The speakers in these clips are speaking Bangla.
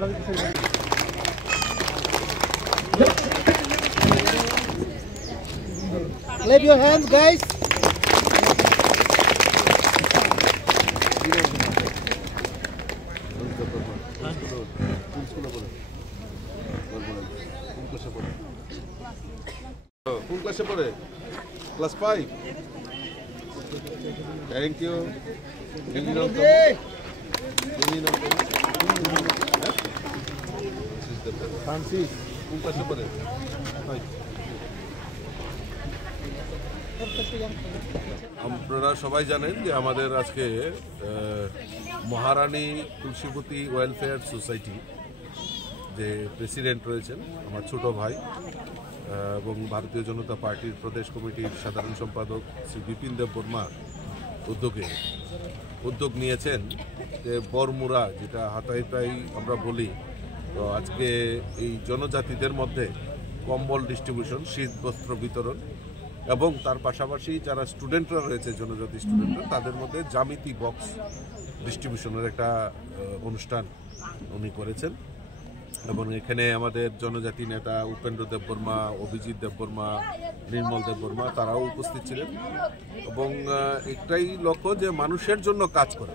Clap your hands, guys. কোন ক্লাসে পড়ে? ক্লাস 5। Thank you. ফ্রান্সিস কোন ক্লাসে পড়ে? আপনারা সবাই জানেন যে আমাদের আজকে মহারানী তুলসীবতী ওয়েলফেয়ার সোসাইটি যে প্রেসিডেন্ট রয়েছেন আমার ছোট ভাই এবং ভারতীয় জনতা পার্টির প্রদেশ কমিটির সাধারণ সম্পাদক শ্রী বিপিন দেব বর্মা উদ্যোগ নিয়েছেন যে বরমুড়া, যেটা হাতাইতাই আমরা বলি, তো আজকে এই জনজাতিদের মধ্যে কম্বল ডিস্ট্রিবিউশন, শীত বস্ত্র বিতরণ এবং তার পাশাপাশি যারা স্টুডেন্টরা রয়েছে জনজাতি স্টুডেন্টরা তাদের মধ্যে জ্যামিতি বক্স ডিস্ট্রিবিউশনের একটা অনুষ্ঠান উনি করেছেন। এবং এখানে আমাদের জনজাতি নেতা উপেন্দ্র দেব বর্মা, অভিজিৎ দেব বর্মা, নির্মল দেব বর্মা তারাও উপস্থিত ছিলেন। এবং একটাই লক্ষ্য যে মানুষের জন্য কাজ করে।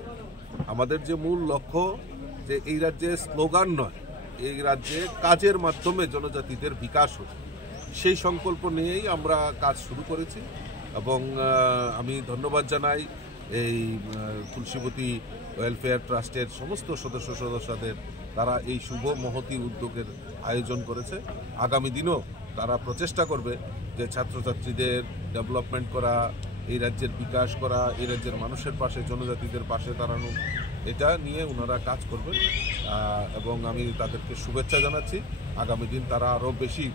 আমাদের যে মূল লক্ষ্য যে এই রাজ্যে স্লোগান নয়, এই রাজ্যে কাজের মাধ্যমে জনজাতিদের বিকাশ হোক, সেই সংকল্প নিয়েই আমরা কাজ শুরু করেছি। এবং আমি ধন্যবাদ জানাই এই তুলসীবতী ওয়েলফেয়ার ট্রাস্টের সমস্ত সদস্যদের, তারা এই শুভ মহতী উদ্যোগের আয়োজন করেছে। আগামী দিনও তারা প্রচেষ্টা করবে যে ছাত্রছাত্রীদের ডেভেলপমেন্ট করা, এই রাজ্যের বিকাশ করা, এই রাজ্যের মানুষের পাশে, জনজাতিদের পাশে দাঁড়ানো, এটা নিয়ে ওনারা কাজ করবেন। এবং আমি তাদেরকে শুভেচ্ছা জানাচ্ছি। আগামী দিন তারা আরও বেশি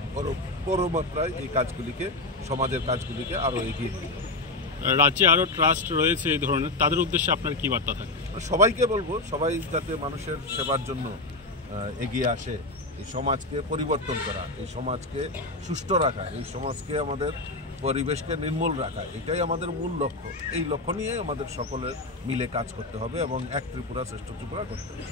বড় মাত্রায় এই কাজগুলিকে, সমাজের কাজগুলিকে আরও এগিয়ে নিয়ে যাবে। রাজ্যে আরও ট্রাস্ট রয়েছে এই ধরনের, তাদের উদ্দেশ্যে আপনার কী বার্তা থাকে? সবাইকে বলবো, সবাই যাতে মানুষের সেবার জন্য এগিয়ে আসে, এই সমাজকে পরিবর্তন করা, এই সমাজকে সুষ্ঠু রাখা, এই সমাজকে আমাদের পরিবেশকে নির্মল রাখা, এটাই আমাদের মূল লক্ষ্য। এই লক্ষ্য নিয়ে আমাদের সকলের মিলে কাজ করতে হবে এবং এক ত্রিপুরা শ্রেষ্ঠ ত্রিপুরা করতে হবে।